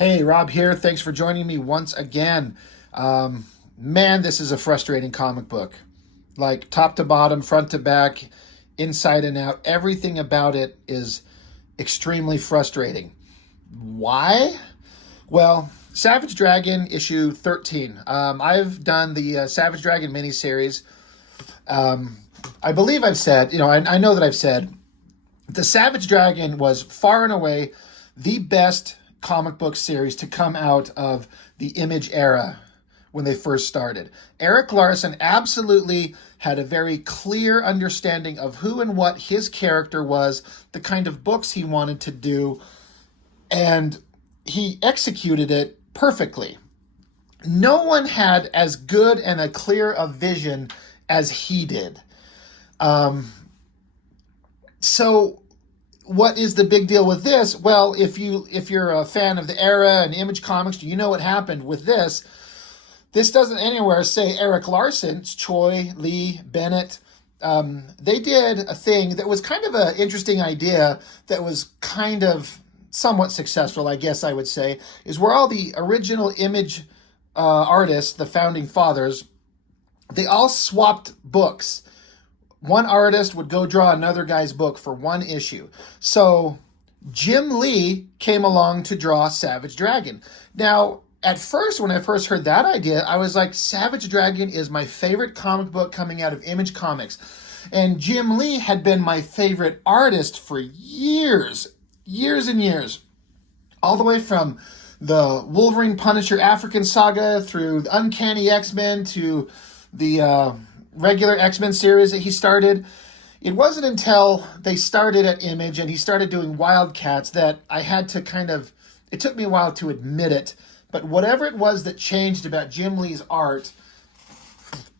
Hey, Rob here. Thanks for joining me once again. Man, this is a frustrating comic book. Like top to bottom, front to back, inside and out, everything about it is extremely frustrating. Why? Well, Savage Dragon issue 13. I've done the Savage Dragon miniseries. Um, I believe I've said, I know that I've said the Savage Dragon was far and away the best comic book series to come out of the Image era when they first started. Eric Larson absolutely had a very clear understanding of who and what his character was, the kind of books he wanted to do, and he executed it perfectly. No one had as good and a clear a vision as he did. Um, so what is the big deal with this? Well, if you're a fan of the era and Image Comics, you know what happened with this. This doesn't anywhere say Eric Larson. It's Choi, Lee, Bennett. They did a thing that was kind of an interesting idea that was kind of somewhat successful, I guess I would say, is where all the original Image artists, the founding fathers, they all swapped books. One artist would go draw another guy's book for one issue. So Jim Lee came along to draw Savage Dragon. Now, at first, when I first heard that idea, I was like, Savage Dragon is my favorite comic book coming out of Image Comics. And Jim Lee had been my favorite artist for years, years and years. All the way from the Wolverine Punisher African saga through the Uncanny X-Men to the regular X-Men series that he started. It wasn't until they started at Image and he started doing Wildcats that I had to it took me a while to admit it, but whatever it was that changed about Jim Lee's art,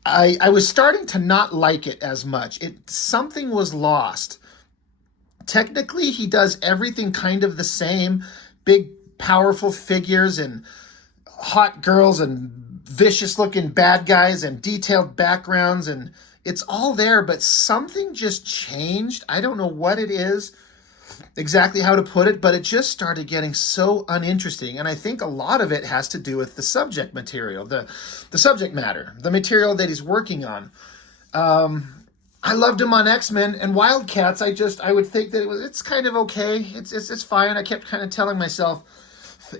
I was starting to not like it as much. Something was lost. Technically, he does everything kind of the same. Big, powerful figures and hot girls and vicious looking bad guys and detailed backgrounds, and it's all there, but something just changed. I don't know what it is, exactly how to put it, but it just started getting so uninteresting. And I think a lot of it has to do with the subject material, the subject matter, the material that he's working on. I loved him on X-Men and Wildcats. I would think that it's kind of okay. It's fine. I kept kind of telling myself,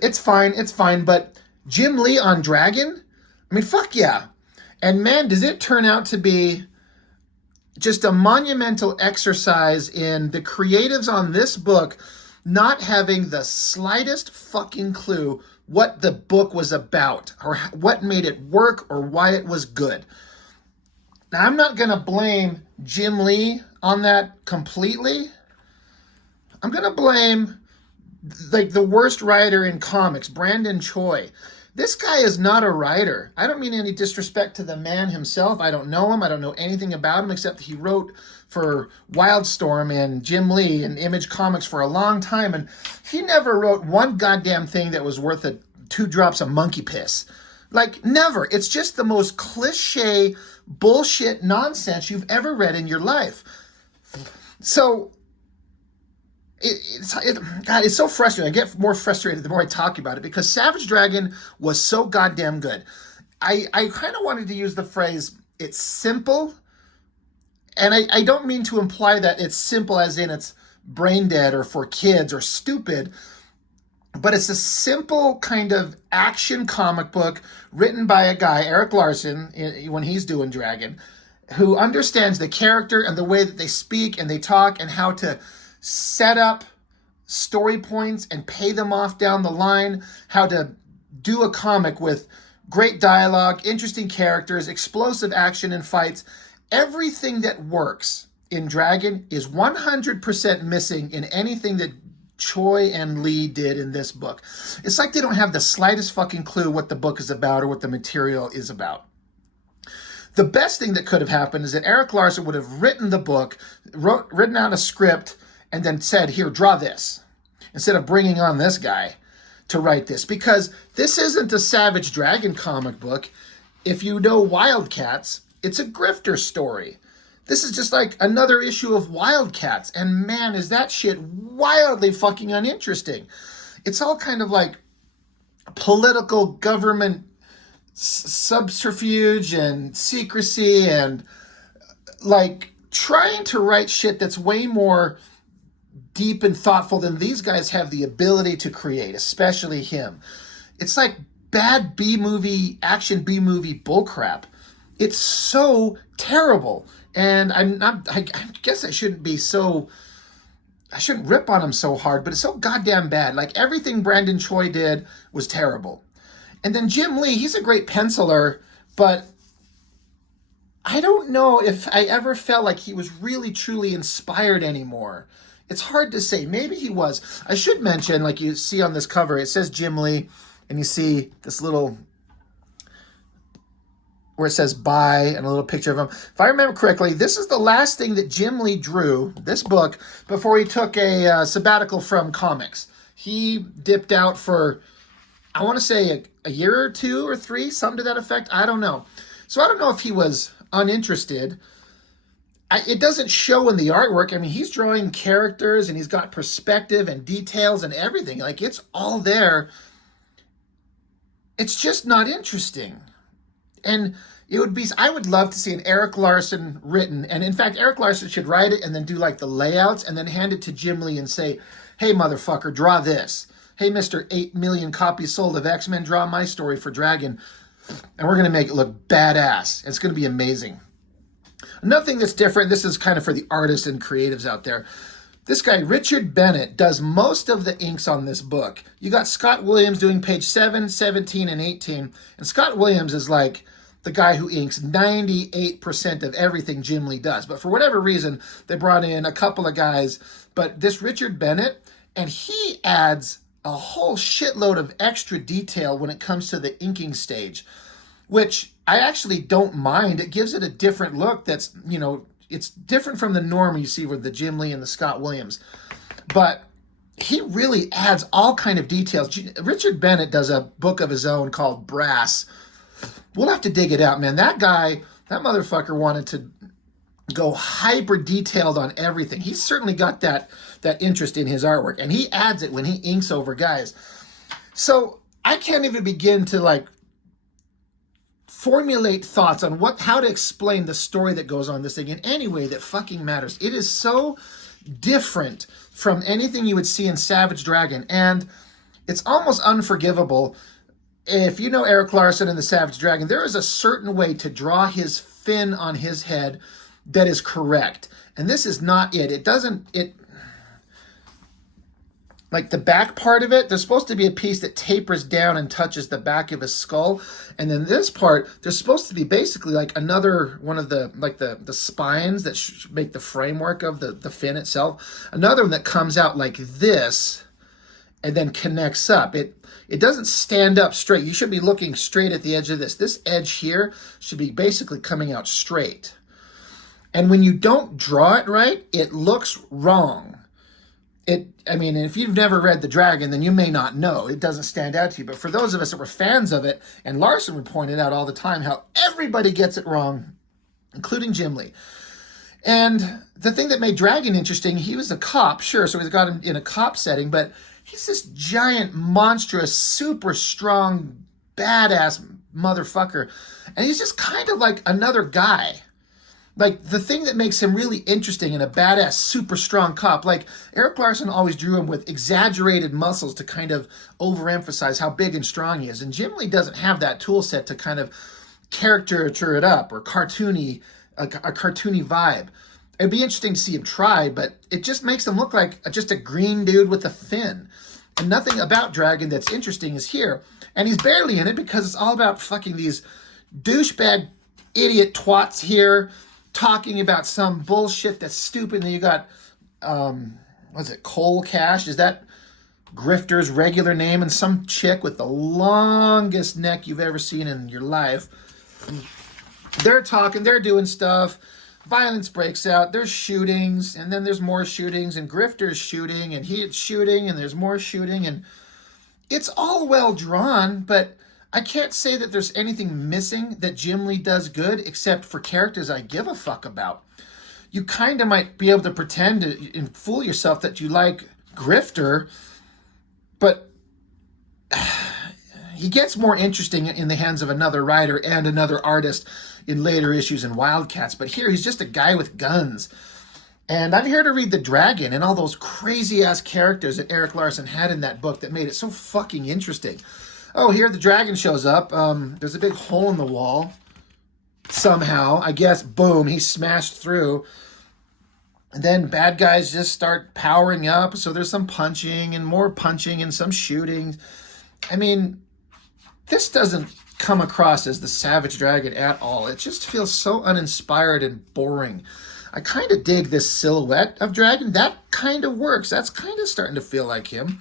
it's fine. But Jim Lee on Dragon, I mean, fuck yeah. And man, does it turn out to be just a monumental exercise in the creatives on this book not having the slightest fucking clue what the book was about or what made it work or why it was good. Now, I'm not going to blame Jim Lee on that completely. I'm going to blame like the worst writer in comics, Brandon Choi. This guy is not a writer. I don't mean any disrespect to the man himself. I don't know him. I don't know anything about him except he wrote for Wildstorm and Jim Lee and Image Comics for a long time. And he never wrote one goddamn thing that was worth two drops of monkey piss. Like, never. It's just the most cliche bullshit nonsense you've ever read in your life. So God, it's so frustrating. I get more frustrated the more I talk about it because Savage Dragon was so goddamn good. I kind of wanted to use the phrase, it's simple. And I don't mean to imply that it's simple as in it's brain dead or for kids or stupid. But it's a simple kind of action comic book written by a guy, Eric Larson, when he's doing Dragon, who understands the character and the way that they speak and they talk and how to set up story points and pay them off down the line, how to do a comic with great dialogue, interesting characters, explosive action and fights. Everything that works in Dragon is 100% missing in anything that Choi and Lee did in this book. It's like they don't have the slightest fucking clue what the book is about or what the material is about. The best thing that could have happened is that Eric Larson would have written the book, written out a script, and then said, here, draw this, instead of bringing on this guy to write this. Because this isn't a Savage Dragon comic book. If you know Wildcats, it's a grifter story. This is just like another issue of Wildcats. And man, is that shit wildly fucking uninteresting. It's all kind of like political government subterfuge and secrecy and like trying to write shit that's way more deep and thoughtful than these guys have the ability to create, especially him. It's like bad B movie, action B movie bullcrap. It's so terrible. And I guess I shouldn't be so, I shouldn't rip on him so hard, but it's so goddamn bad. Like everything Brandon Choi did was terrible. And then Jim Lee, he's a great penciler, but I don't know if I ever felt like he was really truly inspired anymore. It's hard to say. Maybe he was. I should mention, like you see on this cover, it says Jim Lee, and you see this little, where it says bye, and a little picture of him. If I remember correctly, this is the last thing that Jim Lee drew, this book, before he took a sabbatical from comics. He dipped out for, I want to say, a year or two or three, something to that effect. I don't know. So I don't know if he was uninterested. It doesn't show in the artwork. I mean, he's drawing characters and he's got perspective and details and everything. Like, it's all there. It's just not interesting. And it would be, I would love to see an Eric Larson written. And in fact, Eric Larson should write it and then do like the layouts and then hand it to Jim Lee and say, hey, motherfucker, draw this. Hey, Mr. 8 million copies sold of X-Men, draw my story for Dragon. And we're going to make it look badass. It's going to be amazing. Another thing that's different, this is kind of for the artists and creatives out there. This guy, Richard Bennett, does most of the inks on this book. You got Scott Williams doing page 7, 17, and 18. And Scott Williams is like the guy who inks 98% of everything Jim Lee does. But for whatever reason, they brought in a couple of guys. But this Richard Bennett, and he adds a whole shitload of extra detail when it comes to the inking stage, which I actually don't mind. It gives it a different look that's, you know, it's different from the norm you see with the Jim Lee and the Scott Williams. But he really adds all kind of details. Richard Bennett does a book of his own called Brass. We'll have to dig it out, man. That guy, that motherfucker wanted to go hyper detailed on everything. He's certainly got that interest in his artwork, and he adds it when he inks over guys. So I can't even begin to like formulate thoughts on how to explain the story that goes on this thing in any way that fucking matters. It is so different from anything you would see in Savage Dragon, and it's almost unforgivable. If you know Eric Larson and the Savage Dragon, there is a certain way to draw his fin on his head that is correct. And this is not it. Like the back part of it, there's supposed to be a piece that tapers down and touches the back of his skull. And then this part, there's supposed to be basically like another one of the, like the spines that make the framework of the fin itself. Another one that comes out like this and then connects up. It doesn't stand up straight. You should be looking straight at the edge of this. This edge here should be basically coming out straight. And when you don't draw it right, it looks wrong. I mean, if you've never read The Dragon, then you may not know. It doesn't stand out to you. But for those of us that were fans of it, and Larson would point it out all the time, how everybody gets it wrong, including Jim Lee. And the thing that made Dragon interesting, he was a cop, sure, so he's got him in a cop setting, but he's this giant, monstrous, super strong, badass motherfucker. And he's just kind of like another guy. Like, the thing that makes him really interesting and a badass, super strong cop, like, Eric Larson always drew him with exaggerated muscles to kind of overemphasize how big and strong he is. And Jim Lee doesn't have that tool set to kind of caricature it up or a cartoony vibe. It'd be interesting to see him try, but it just makes him look like just a green dude with a fin. And nothing about Dragon that's interesting is here. And he's barely in it because it's all about fucking these douchebag idiot twats here talking about some bullshit that's stupid. And then you got, what's it, Cole Cash? Is that Grifter's regular name? And some chick with the longest neck you've ever seen in your life. They're talking, they're doing stuff. Violence breaks out. There's shootings, and then there's more shootings, and Grifter's shooting, and he's shooting, and there's more shooting, and it's all well drawn, but I can't say that there's anything missing that Jim Lee does good, except for characters I give a fuck about. You kind of might be able to pretend and fool yourself that you like Grifter, but he gets more interesting in the hands of another writer and another artist in later issues in Wildcats. But here, he's just a guy with guns. And I'm here to read the dragon and all those crazy-ass characters that Erik Larsen had in that book that made it so fucking interesting. Oh, here the dragon shows up. There's a big hole in the wall. Somehow, I guess, boom, he smashed through. And then bad guys just start powering up. So there's some punching and more punching and some shooting. I mean, this doesn't come across as the Savage Dragon at all. It just feels so uninspired and boring. I kind of dig this silhouette of dragon. That kind of works. That's kind of starting to feel like him.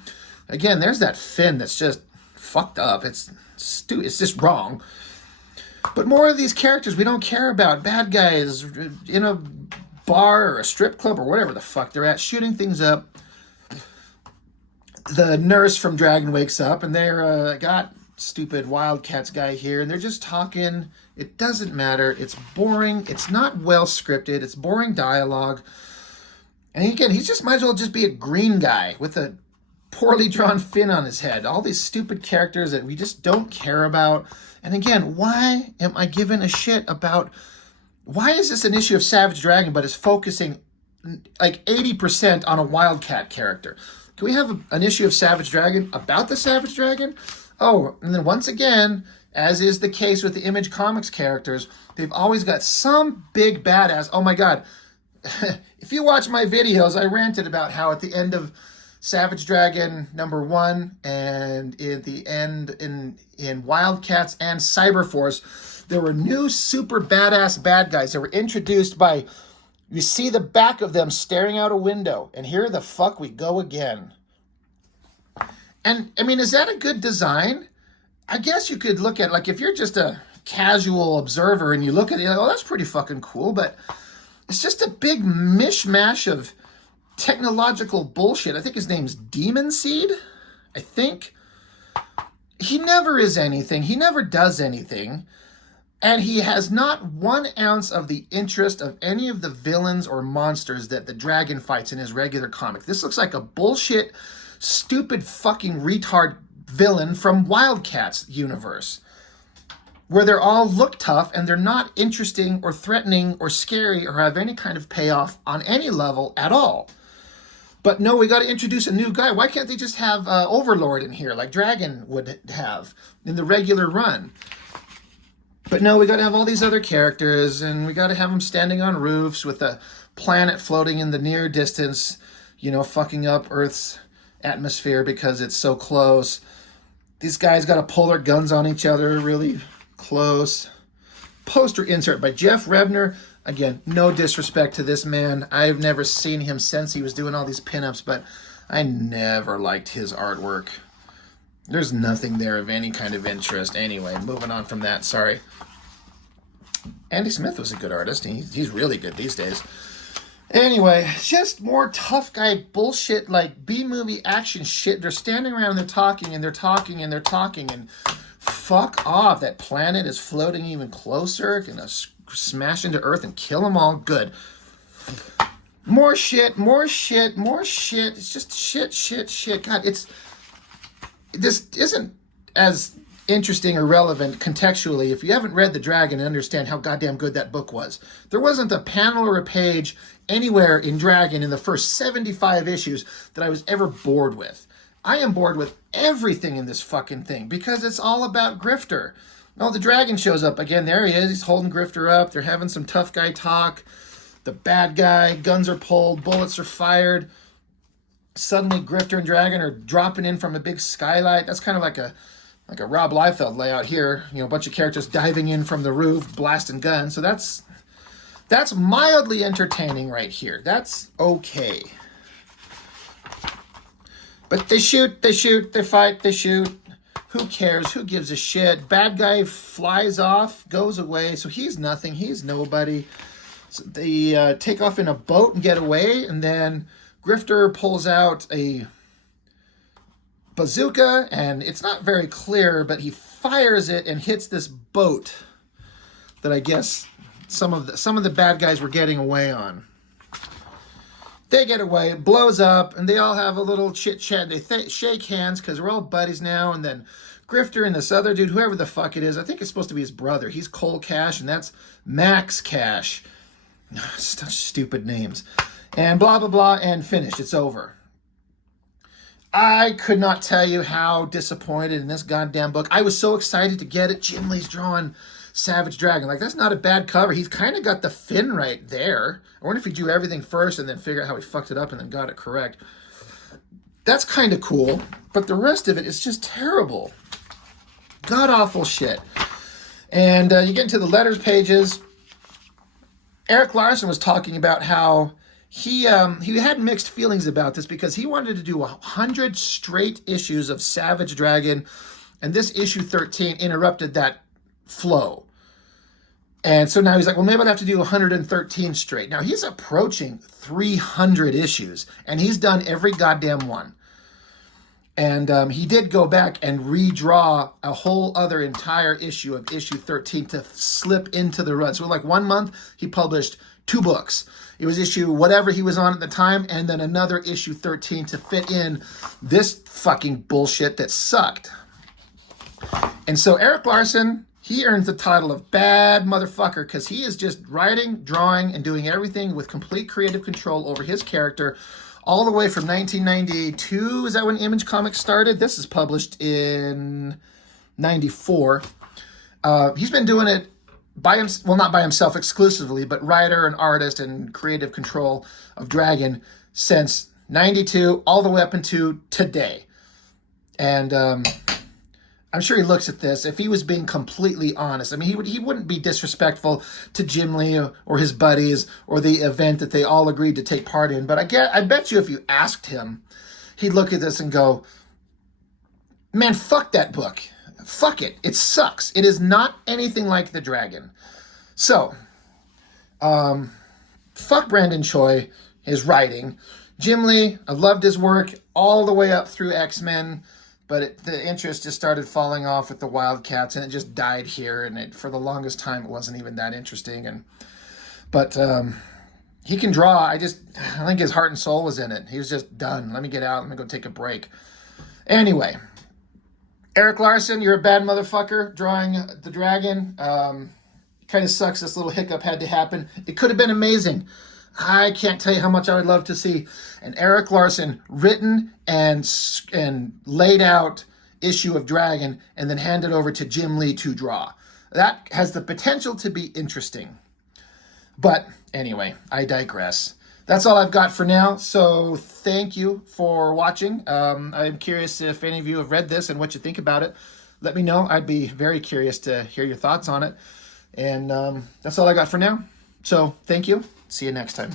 Again, there's that fin that's just fucked up. It's just wrong. But more of these characters we don't care about. Bad guys in a bar or a strip club or whatever the fuck they're at, shooting things up. The nurse from Dragon wakes up and they're got stupid Wildcats guy here and they're just talking. It doesn't matter. It's boring. It's not well scripted. It's boring dialogue. And again, he just might as well just be a green guy with a poorly drawn fin on his head. All these stupid characters that we just don't care about. And again, why am I giving a shit about... Why is this an issue of Savage Dragon, but it's focusing like 80% on a Wildcat character? Can we have an issue of Savage Dragon about the Savage Dragon? Oh, and then once again, as is the case with the Image Comics characters, they've always got some big badass. Oh my God. If you watch my videos, I ranted about how at the end of Savage Dragon #1 and at the end in Wildcats and Cyberforce, there were new super badass bad guys that were introduced by, you see the back of them staring out a window, and here the fuck we go again. And, I mean, is that a good design? I guess you could look at, like, if you're just a casual observer and you look at it, oh, that's pretty fucking cool, but it's just a big mishmash of technological bullshit. I think his name's Demon Seed, I think. He never is anything. He never does anything. And he has not 1 ounce of the interest of any of the villains or monsters that the dragon fights in his regular comic. This looks like a bullshit, stupid fucking retard villain from Wildcats universe, where they're all look tough and they're not interesting or threatening or scary or have any kind of payoff on any level at all. But no, we got to introduce a new guy. Why can't they just have Overlord in here like Dragon would have in the regular run? But no, we got to have all these other characters, and we got to have them standing on roofs with a planet floating in the near distance, you know, fucking up Earth's atmosphere because it's so close. These guys got to pull their guns on each other really close. Poster insert by Jeff Rebner. Again, no disrespect to this man. I've never seen him since he was doing all these pinups, but I never liked his artwork. There's nothing there of any kind of interest. Anyway, moving on from that, sorry. Andy Smith was a good artist. He's really good these days. Anyway, just more tough guy bullshit, like B-movie action shit. They're standing around and they're talking and they're talking and they're talking and fuck off. That planet is floating even closer. Gonna smash into Earth and kill them all. Good. More shit, more shit, more shit. It's just shit, shit, shit. God, this isn't as interesting or relevant contextually if you haven't read The Dragon and understand how goddamn good that book was. There wasn't a panel or a page anywhere in Dragon in the first 75 issues that I was ever bored with. I am bored with everything in this fucking thing because it's all about Grifter. Oh, the dragon shows up again. There he is. He's holding Grifter up. They're having some tough guy talk. The bad guy, guns are pulled, bullets are fired. Suddenly Grifter and Dragon are dropping in from a big skylight. That's kind of like a Rob Liefeld layout here. You know, a bunch of characters diving in from the roof, blasting guns. So that's mildly entertaining right here. That's okay. But they shoot, they fight, they shoot. Who cares? Who gives a shit? Bad guy flies off, goes away. So he's nothing. He's nobody. So they take off in a boat and get away. And then Grifter pulls out a bazooka, and it's not very clear, but he fires it and hits this boat that I guess some of the bad guys were getting away on. They get away, it blows up, and they all have a little chit chat. They shake hands because we're all buddies now. And then Grifter and this other dude, whoever the fuck it is, I think it's supposed to be his brother. He's Cole Cash, and that's Max Cash. Such stupid names. And blah, blah, blah, and finished. It's over. I could not tell you how disappointed in this goddamn book. I was so excited to get it. Jim Lee's drawing Savage Dragon. Like, that's not a bad cover. He's kind of got the fin right there. I wonder if he drew everything first and then figure out how he fucked it up and then got it correct. That's kind of cool. But the rest of it is just terrible. God-awful shit. And you get into the letters pages. Eric Larson was talking about how he had mixed feelings about this because he wanted to do 100 straight issues of Savage Dragon, and this issue 13 interrupted that flow. And so now he's like, well, maybe I'd have to do 113 straight. Now he's approaching 300 issues, and he's done every goddamn one. And he did go back and redraw a whole other entire issue of issue 13 to slip into the run. So like 1 month, he published 2 books. It was issue whatever he was on at the time, and then another issue 13 to fit in this fucking bullshit that sucked. And so Eric Larson, he earns the title of bad motherfucker because he is just writing, drawing, and doing everything with complete creative control over his character all the way from 1992. Is that when Image Comics started? This is published in 94. He's been doing it by himself, well, not by himself exclusively, but writer and artist and creative control of Dragon since 92 all the way up into today. And I'm sure he looks at this, if he was being completely honest, I mean, he wouldn't be disrespectful to Jim Lee or his buddies or the event that they all agreed to take part in. But I bet you if you asked him, he'd look at this and go, man, fuck that book. Fuck it. It sucks. It is not anything like The Dragon. So, fuck Brandon Choi, his writing. Jim Lee, I loved his work all the way up through X-Men, but the interest just started falling off with the Wildcats, and it just died here. And for the longest time, it wasn't even that interesting. But he can draw. I think his heart and soul was in it. He was just done. Let me get out. Let me go take a break. Anyway, Eric Larson, you're a bad motherfucker drawing The Dragon. Kind of sucks this little hiccup had to happen. It could have been amazing. I can't tell you how much I would love to see an Eric Larson written and laid out issue of Dragon and then hand it over to Jim Lee to draw. That has the potential to be interesting. But anyway, I digress. That's all I've got for now. So thank you for watching. I'm curious if any of you have read this and what you think about it. Let me know. I'd be very curious to hear your thoughts on it. And that's all I got for now. So thank you. See you next time.